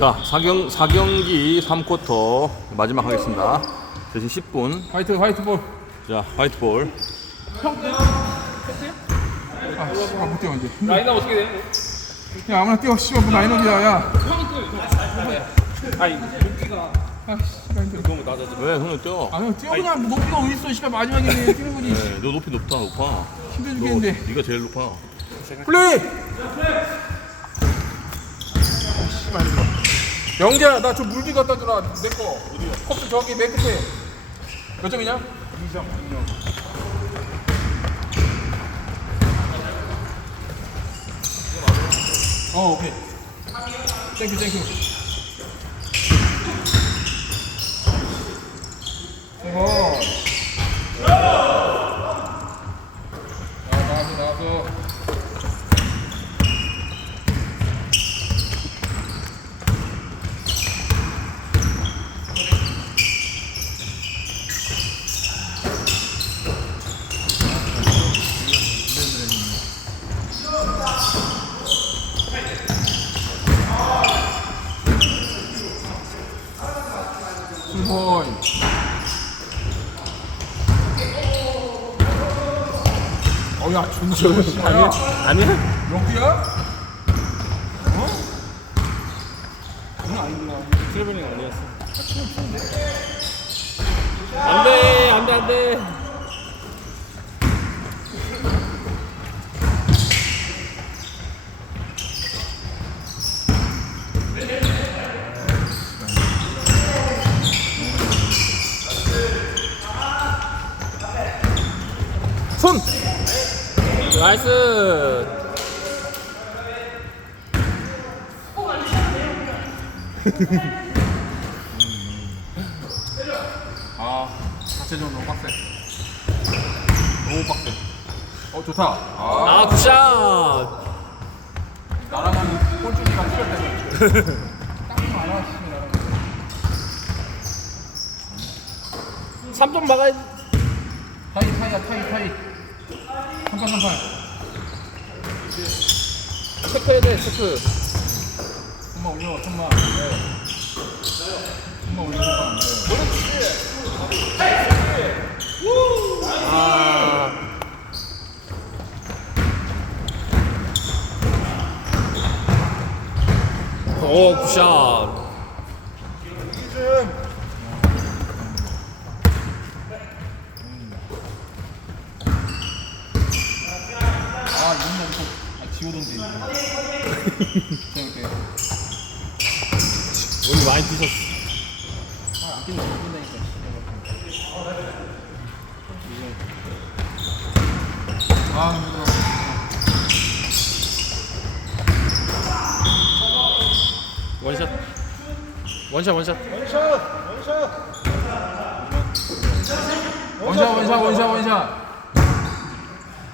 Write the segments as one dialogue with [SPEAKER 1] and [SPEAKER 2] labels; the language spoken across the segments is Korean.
[SPEAKER 1] 자, 4경, 4경기 3쿼터 마지막 하겠습니다. 대신 10분.
[SPEAKER 2] 화이트 화이트 볼.
[SPEAKER 1] 자, 화이트 볼.
[SPEAKER 2] 아, 씨발 못 뛰어 이제.
[SPEAKER 3] 라인업 어떻게 돼?
[SPEAKER 2] 야 아무나 뛰어. 씨발 뭐 라인업이야. 야.
[SPEAKER 3] 아니 높이가
[SPEAKER 2] 아, 씨발 힘들어.
[SPEAKER 3] 너무 낮아져.
[SPEAKER 1] 왜, 형님 뛰어?
[SPEAKER 2] 아, 형 뛰어 그냥 높이가 어디 있어? 씨발 마지막에 뛰는 거지.
[SPEAKER 1] 네, 너 높이 높다, 높아.
[SPEAKER 2] 힘들어
[SPEAKER 1] 너,
[SPEAKER 2] 죽겠는데.
[SPEAKER 1] 네가 제일 높아.
[SPEAKER 2] 플레이. 씨발 힘들어. 영재야, 나 저 물기 갖다 주라. 내 거. 어디야? 커피 저기 맨 끝에. 몇 점이냐? 2점. 2점. 어, 오케이. 땡큐, 땡큐. 어허. 야, 나가서, 나가서. 풀보이. 어야 준서 아니야?
[SPEAKER 1] 아니야?
[SPEAKER 2] 럭비야?
[SPEAKER 3] 트래블링 아니었어. 안돼 안돼 안돼. 나이스.
[SPEAKER 2] 아 자체적으로 너무 빡세. 너무 빡세. 어 좋다. 아
[SPEAKER 3] 아 굿샷.
[SPEAKER 2] 나랑 한 꼴찌가 필요할 딱 많아. 나랑.
[SPEAKER 3] 3점 막아야
[SPEAKER 2] 타이 타이야 타이 타이. 한판 한판.
[SPEAKER 3] 체크해야 돼 체크.
[SPEAKER 2] 손만 올려 손만. 네. 손만 올려 손만. 네.
[SPEAKER 3] 아. 오 굿샷.
[SPEAKER 2] 아 이런 거 또, 아, 지우던지. 재밌게.
[SPEAKER 3] 오늘 많이 뛰셨어.
[SPEAKER 2] 아 아끼는 거 아낀다니까. 아 힘들어.
[SPEAKER 3] 원샷. 원샷 원샷.
[SPEAKER 2] 원샷 원샷 원샷 원샷.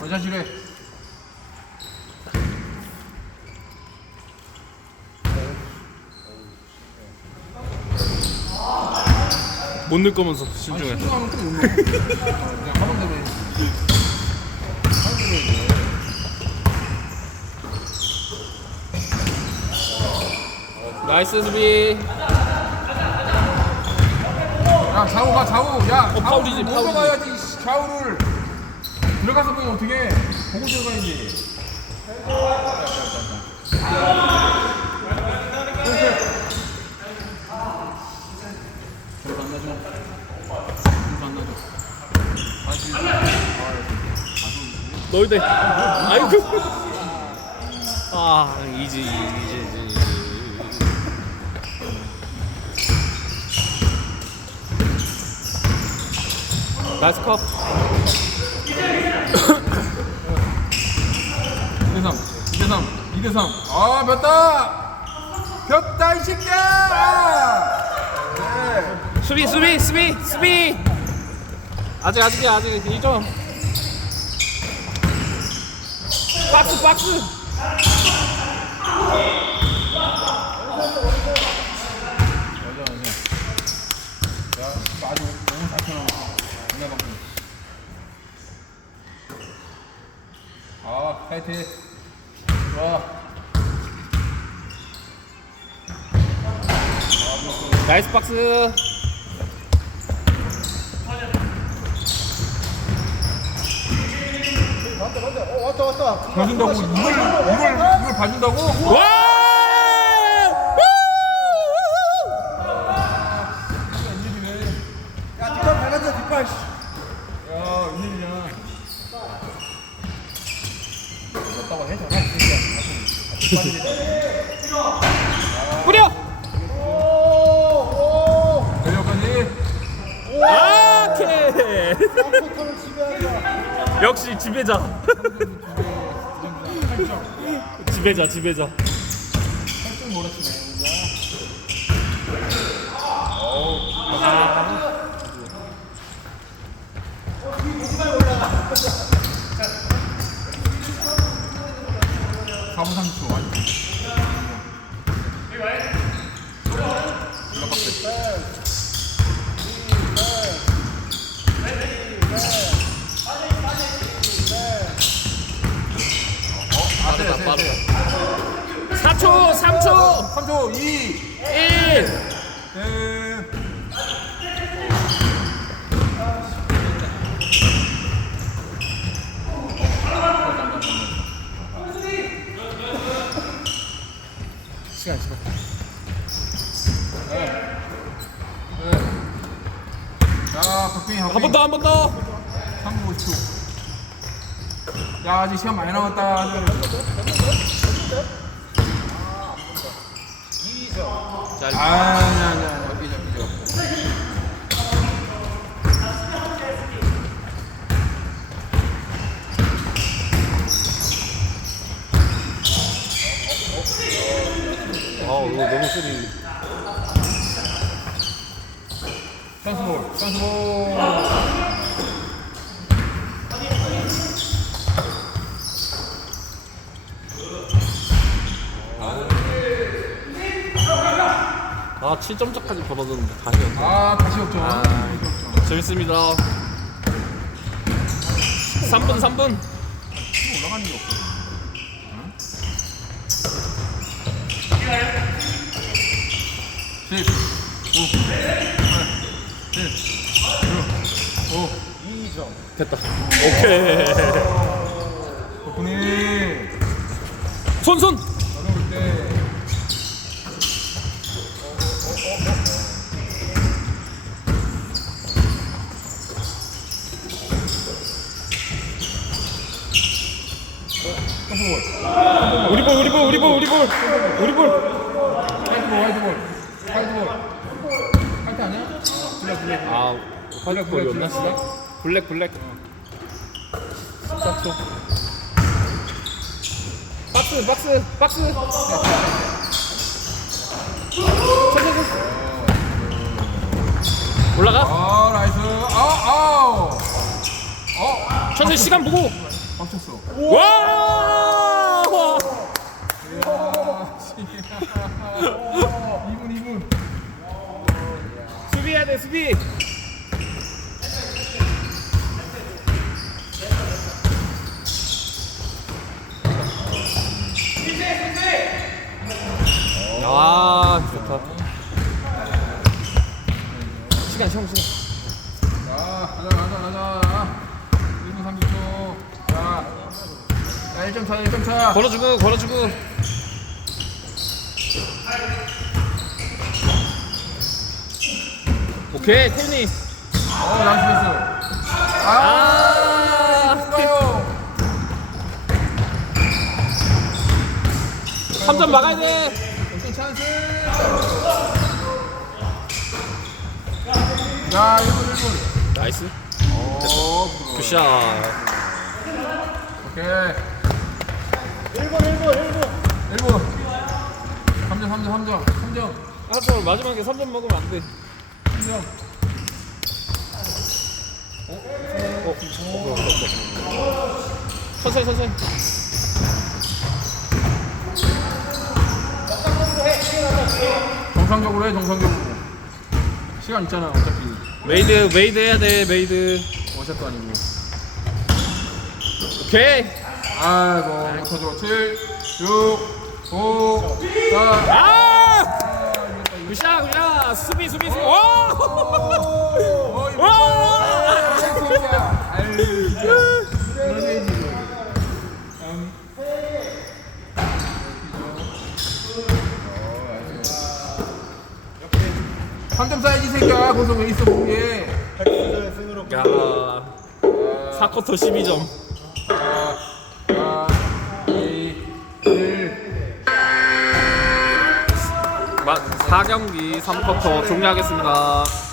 [SPEAKER 2] 원샷이래.
[SPEAKER 3] 못 넣을 거면서 신중해.
[SPEAKER 2] 신중하면 또 웃네. 그냥 하던 대로 해. 하던 대로 해.
[SPEAKER 3] 나이스 수비.
[SPEAKER 2] 야 좌우 가 좌우 야
[SPEAKER 3] 어,
[SPEAKER 2] 좌우
[SPEAKER 3] 파울이지,
[SPEAKER 2] 못
[SPEAKER 3] 파울이지.
[SPEAKER 2] 들어가야지 씨, 좌우를 들어가서 보면 어떻게 보고 들어가야지 점수 안 나죠? 점수 안 나죠? 다시
[SPEAKER 3] 때. 아이고. 아 이지 이지. 나이스 컵.
[SPEAKER 2] 2대3 2대3 2대3 아몇 볍다 이 새끼야 네.
[SPEAKER 3] 수비 수비 수비 수비. 아직 아직이야 아직 1점. 박스 박스.
[SPEAKER 2] 아
[SPEAKER 3] 나이스 박스.
[SPEAKER 2] 봐준다고 이걸 이걸 이걸 봐준다고?
[SPEAKER 3] 와!
[SPEAKER 4] 야 뒷발 밟았어 뒷발
[SPEAKER 2] 야 웬일이냐?
[SPEAKER 3] 뿌려!
[SPEAKER 2] 내려까지.
[SPEAKER 3] 아, 오케이.
[SPEAKER 4] 컴퓨터를 지배한다
[SPEAKER 3] 역시 지배자. 지배자, 지배자.
[SPEAKER 2] 사부 상초 아니.
[SPEAKER 3] 빠르다, 빠르다. 4초, 3초,
[SPEAKER 2] 3초 2
[SPEAKER 3] 1.
[SPEAKER 2] 네.
[SPEAKER 3] 시간, 시간.
[SPEAKER 2] 자, 박빙이
[SPEAKER 3] 한번 더, 한 번 더.
[SPEAKER 2] 3분 50초. 야, 아직 시간 많이 남았다. 아직.
[SPEAKER 3] 자,
[SPEAKER 2] 아, 아니야. 아,
[SPEAKER 3] 이거 너무 쓰리.
[SPEAKER 2] 선수볼, 선수볼.
[SPEAKER 3] 아, 7점차까지 벌어졌는데.
[SPEAKER 2] 아, 다시 역전.
[SPEAKER 3] 아.
[SPEAKER 2] 다시 역전.
[SPEAKER 3] 재밌습니다. 3분, 3분.
[SPEAKER 2] 올라가는 게 없어. 응? 10, 9, 8, 7, 6, 5.
[SPEAKER 3] 됐다. 오케이.
[SPEAKER 2] 덕분에
[SPEAKER 3] 손, 손.
[SPEAKER 2] 어려울 때 점프볼,
[SPEAKER 3] 우리 볼, 우리 볼, 우리 볼, 우리 볼. 우리 볼.
[SPEAKER 2] 화이트 볼, 화이트 볼, 화이트 볼. 화이트 아니야? 블랙, 블랙.
[SPEAKER 3] 아, 화이트 볼이었나? 블랙, 블랙. 14초. 박스, 박스, 박스. 올라가.
[SPEAKER 2] 아, 나이스. 아, 아우. 어,
[SPEAKER 3] 천천히 시간 보고.
[SPEAKER 2] 멈췄어.
[SPEAKER 3] 와!
[SPEAKER 2] 2분, 2분.
[SPEAKER 3] 수비. 아, 좋다. 시간, 시간, 시간.
[SPEAKER 2] 자, 가자, 가자, 가자. 1분 30초. 자, 자 1점 차, 1점 차.
[SPEAKER 3] 걸어주고, 걸어주고. 오케이, 태윤이.
[SPEAKER 2] 어, 나이스 패스. 아,
[SPEAKER 3] 아,
[SPEAKER 2] 뭔가요?
[SPEAKER 3] 3점 막아야 돼.
[SPEAKER 2] 찬스. 야, 1분, 1분.
[SPEAKER 3] 나이스.
[SPEAKER 2] 어,
[SPEAKER 3] 굿샷.
[SPEAKER 2] 오케이.
[SPEAKER 4] 1번 1번 1번
[SPEAKER 2] 1분. 3점, 3점, 3점. 3점.
[SPEAKER 3] 아, 저 마지막에 3점 먹으면 안 돼.
[SPEAKER 2] 3점.
[SPEAKER 3] 천천히, 천천히.
[SPEAKER 2] 정상적으로 해, 정상적으로. 시간 있잖아, 어차피.
[SPEAKER 3] 메이드, 메이드 해야 돼, 메이드.
[SPEAKER 2] 워샷도 아니고.
[SPEAKER 3] 오케이.
[SPEAKER 2] 아이고, 못하죠. 7, 6, 5, 4.
[SPEAKER 3] 아! 굿샷, 굿샷. 수비 수비 수비 와!
[SPEAKER 2] 어이
[SPEAKER 3] 와!
[SPEAKER 2] 새끼야 아유 진짜 그러네 지금 3점 쌓이지 새끼야 거기서 왜 있어 거기에
[SPEAKER 4] 백수저의 승으로
[SPEAKER 3] 야 4쿼터 12점 4경기 3쿼터 종료하겠습니다